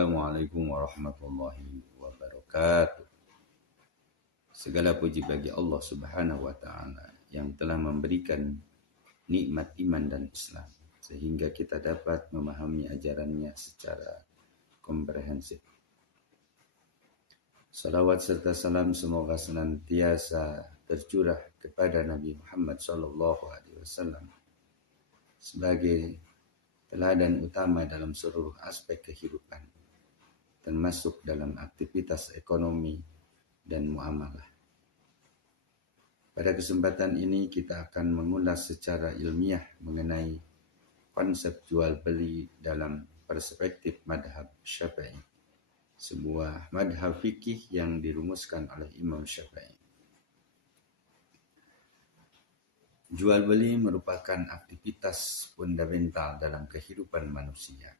Assalamualaikum warahmatullahi wabarakatuh. Segala puji bagi Allah Subhanahu wa taala yang telah memberikan nikmat iman dan Islam sehingga kita dapat memahami ajarannya secara komprehensif. Salawat serta salam semoga senantiasa tercurah kepada Nabi Muhammad SAW sebagai teladan utama dalam seluruh aspek kehidupan, termasuk dalam aktivitas ekonomi dan muamalah. Pada kesempatan ini kita akan mengulas secara ilmiah mengenai konsep jual beli dalam perspektif madhab Syafi'i, sebuah madhab fikih yang dirumuskan oleh Imam Syafi'i. Jual beli merupakan aktivitas fundamental dalam kehidupan manusia.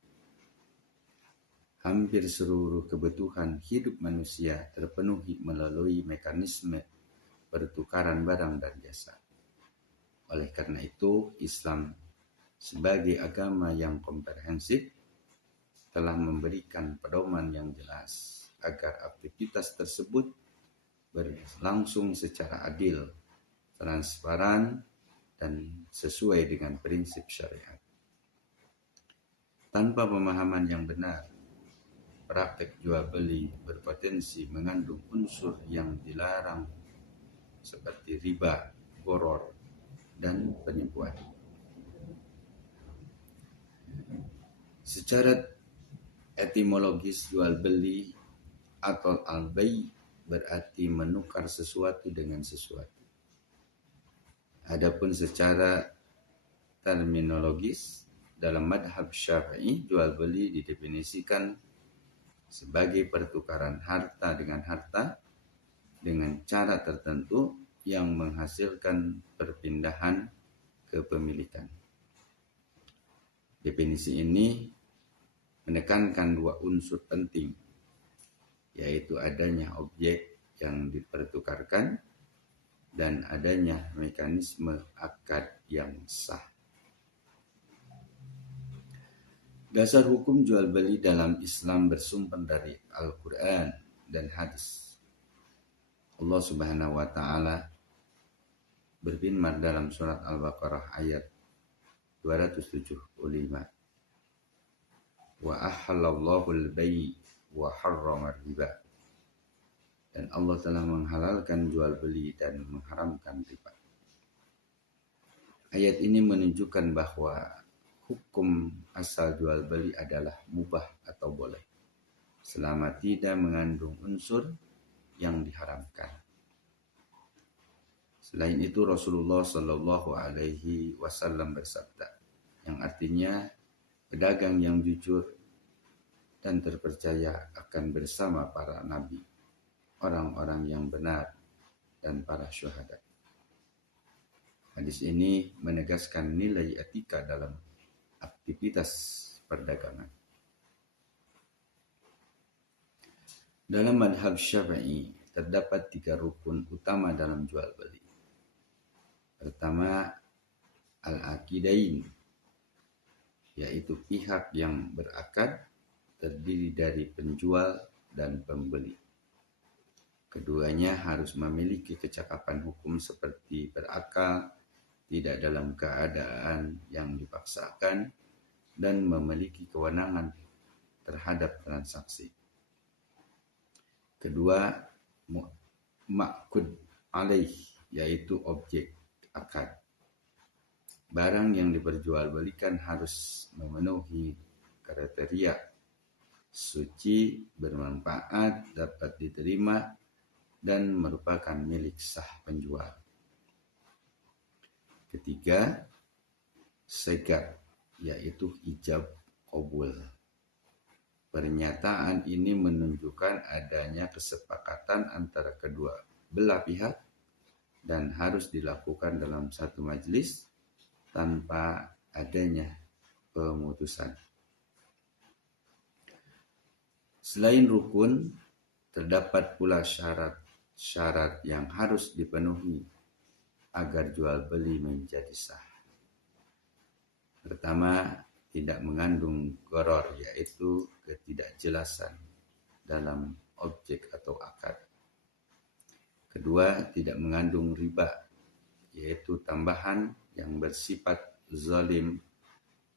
Hampir seluruh kebutuhan hidup manusia terpenuhi melalui mekanisme pertukaran barang dan jasa. Oleh karena itu, Islam sebagai agama yang komprehensif telah memberikan pedoman yang jelas agar aktivitas tersebut berlangsung secara adil, transparan, dan sesuai dengan prinsip syariat. Tanpa pemahaman yang benar, praktek jual beli berpotensi mengandung unsur yang dilarang seperti riba, gharar, dan penipuan. Secara etimologis, jual beli atau al-bay' berarti menukar sesuatu dengan sesuatu. Adapun secara terminologis, dalam madhab Syafi'i, jual beli didefinisikan sebagai pertukaran harta dengan cara tertentu yang menghasilkan perpindahan kepemilikan. Definisi ini menekankan dua unsur penting, yaitu adanya objek yang dipertukarkan dan adanya mekanisme akad yang sah. Dasar hukum jual beli dalam Islam bersumber dari Al-Quran dan hadis. Allah Subhanahu wa taala berfirman dalam surat Al-Baqarah ayat 275. Wa ahallallahu al-bay' wa harrama riba. Dan Allah telah menghalalkan jual beli dan mengharamkan riba. Ayat ini menunjukkan bahwa hukum asal jual beli adalah mubah atau boleh, selama tidak mengandung unsur yang diharamkan. Selain itu, Rasulullah Shallallahu Alaihi Wasallam bersabda, yang artinya pedagang yang jujur dan terpercaya akan bersama para nabi, orang-orang yang benar, dan para syuhada. Hadis ini menegaskan nilai etika dalam aktivitas perdagangan. Dalam madhab Syafi'i terdapat 3 rukun utama dalam jual beli. Pertama, al-aqidain, yaitu pihak yang berakad terdiri dari penjual dan pembeli. Keduanya harus memiliki kecakapan hukum seperti berakal, tidak dalam keadaan yang dipaksakan, dan memiliki kewenangan terhadap transaksi. Kedua, ma'qud alaih, yaitu objek akad. Barang yang diperjualbelikan harus memenuhi kriteria suci, bermanfaat, dapat diterima, dan merupakan milik sah penjual. Ketiga, segat, yaitu ijab qabul. Pernyataan ini menunjukkan adanya kesepakatan antara kedua belah pihak dan harus dilakukan dalam satu majelis tanpa adanya pemutusan. Selain rukun, terdapat pula syarat yang harus dipenuhi agar jual beli menjadi sah. Pertama, tidak mengandung gharar, yaitu ketidakjelasan dalam objek atau akad. Kedua, tidak mengandung riba, yaitu tambahan yang bersifat zalim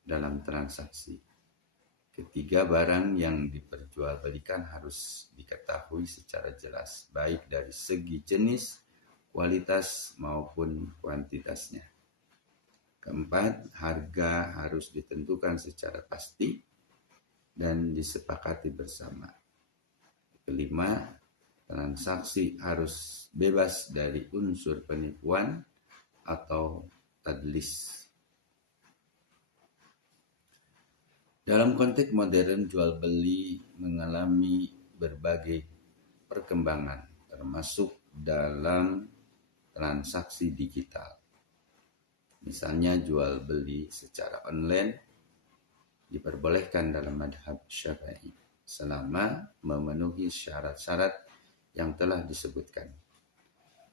dalam transaksi. Ketiga, barang yang diperjualbelikan harus diketahui secara jelas, baik dari segi jenis, kualitas maupun kuantitasnya. Keempat, harga harus ditentukan secara pasti dan disepakati bersama. Kelima, transaksi harus bebas dari unsur penipuan atau tadlis. Dalam konteks modern, jual beli mengalami berbagai perkembangan, termasuk dalam transaksi digital. Misalnya jual beli secara online diperbolehkan dalam madhab Syafi'i selama memenuhi syarat-syarat yang telah disebutkan.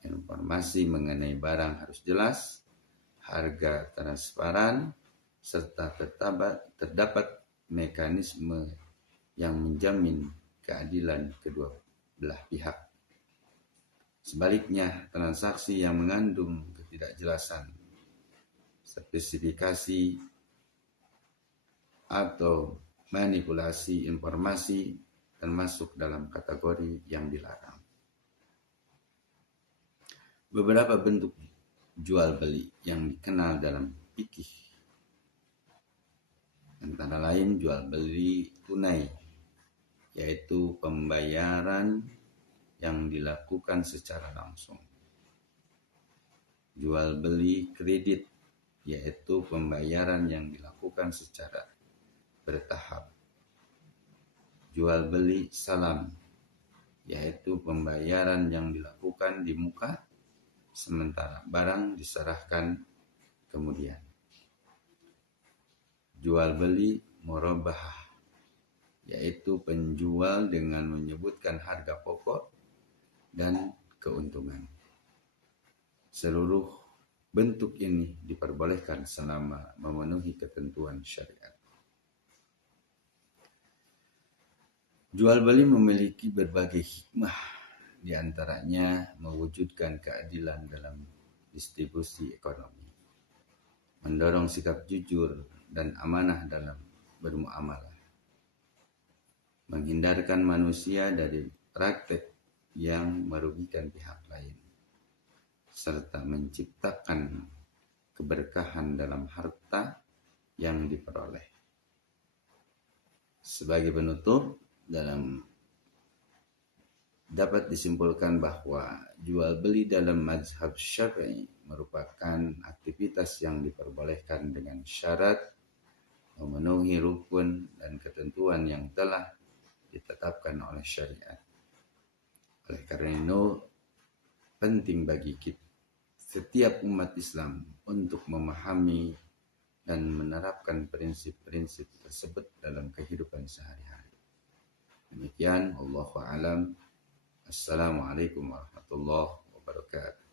Informasi mengenai barang harus jelas, harga transparan, serta terdapat mekanisme yang menjamin keadilan kedua belah pihak. Sebaliknya, transaksi yang mengandung ketidakjelasan, spesifikasi, atau manipulasi informasi termasuk dalam kategori yang dilarang. Beberapa bentuk jual beli yang dikenal dalam fikih antara lain jual beli tunai, yaitu pembayaran yang dilakukan secara langsung. Jual beli kredit, yaitu pembayaran yang dilakukan secara bertahap. Jual beli salam, yaitu pembayaran yang dilakukan di muka sementara barang diserahkan kemudian. Jual beli murabahah, yaitu penjual dengan menyebutkan harga pokok dan keuntungan. Seluruh bentuk ini diperbolehkan selama memenuhi ketentuan syariat. Jual beli memiliki berbagai hikmah, di antaranya mewujudkan keadilan dalam distribusi ekonomi, mendorong sikap jujur dan amanah dalam bermuamalah, menghindarkan manusia dari praktek yang merugikan pihak lain, serta menciptakan keberkahan dalam harta yang diperoleh. Sebagai penutup, dapat disimpulkan bahwa jual beli dalam mazhab Syafi'i merupakan aktivitas yang diperbolehkan dengan syarat memenuhi rukun dan ketentuan yang telah ditetapkan oleh syariat. Oleh karena itu, penting bagi setiap umat Islam untuk memahami dan menerapkan prinsip-prinsip tersebut dalam kehidupan sehari-hari. Demikian, wallahu a'lam. Assalamualaikum warahmatullahi wabarakatuh.